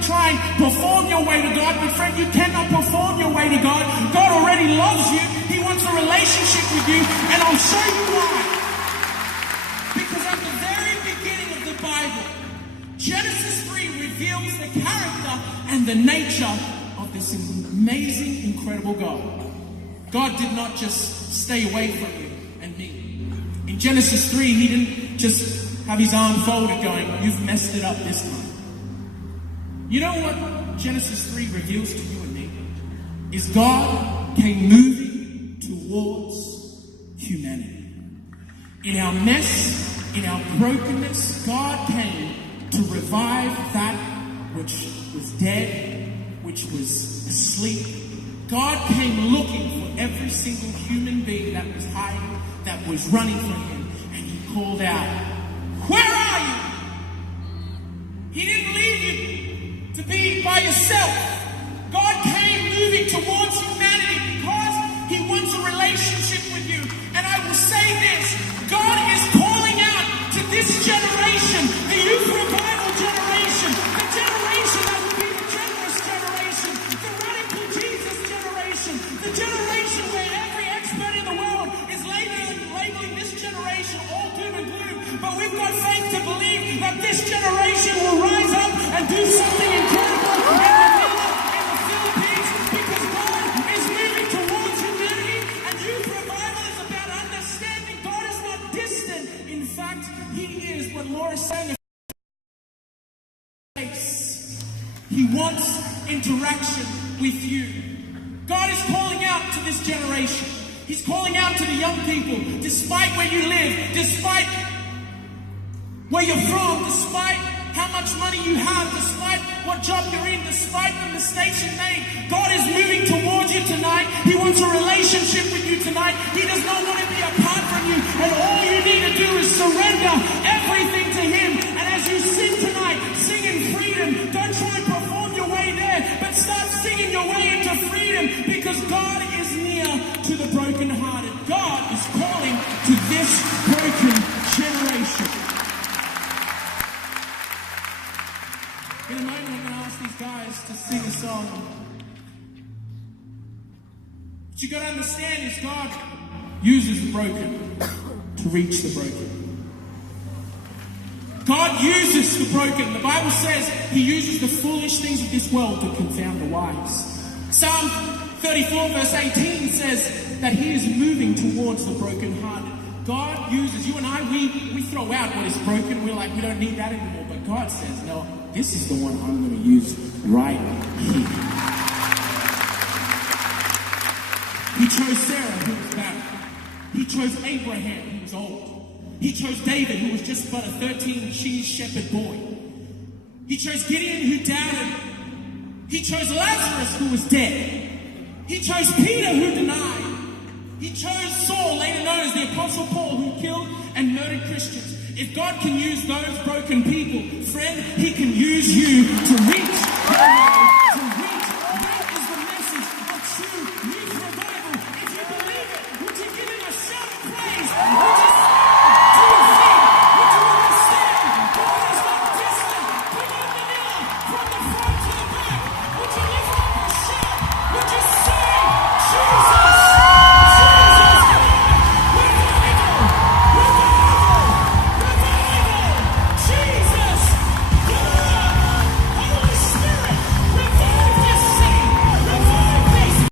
and try and perform your way to God. But friend, you cannot perform your way to God. God already loves you. He wants a relationship with you. And I'll show you why. Because at the very beginning of the Bible, Genesis 3 reveals the character and the nature of this amazing, incredible God. God did not just stay away from you and me. In Genesis 3, he didn't just have his arm folded going, you've messed it up this time. You know what Genesis 3 reveals to you and me? Is God came moving towards humanity. In our mess, in our brokenness, God came to revive that which was dead, which was asleep. God came looking for every single human being that was hiding, that was running from him, and he called out, where are you? He didn't leave you to be by yourself. God came moving towards humanity because he wants a relationship with you. And I will say this, God is calling out to this generation, the youth revival generation, the generation that will be the generous generation, the radical Jesus generation, the generation where every expert in the world is labeling this generation all doom and gloom. But we've got faith to believe that this generation will rise up and do something incredible in Manila, in the Philippines, because God is moving towards humanity, and youth revival is about understanding God is not distant. In fact, he is what Laura's saying. He wants interaction with you. God is calling out to this generation. He's calling out to the young people, despite where you live, despite where you're from, despite how much money you have, despite what job you're in, despite the mistakes you made, God is moving towards you tonight. He wants a relationship with you tonight. He does not want to be apart from you. And all you need to do is surrender everything to him. And as you sing tonight, sing in freedom. Don't try and perform your way there, but start singing your way into freedom, because God is near to the brokenhearted. God is calling to this broken generation. In a moment, I'm going to ask these guys to sing a song. What you got to understand is God uses the broken to reach the broken. God uses the broken. The Bible says he uses the foolish things of this world to confound the wise. Psalm 34 verse 18 says that he is moving towards the brokenhearted. God uses, you and I, we throw out what is broken. We're like, we don't need that anymore. But God says, no, this is the one I'm going to use right here. He chose Sarah, who was barren. He chose Abraham, who was old. He chose David, who was just but a 13-cheese shepherd boy. He chose Gideon, who doubted. He chose Lazarus, who was dead. He chose Peter, who denied. He chose Saul, later known as the Apostle Paul, who killed and murdered Christians. If God can use those broken people, friend, he can use you to reach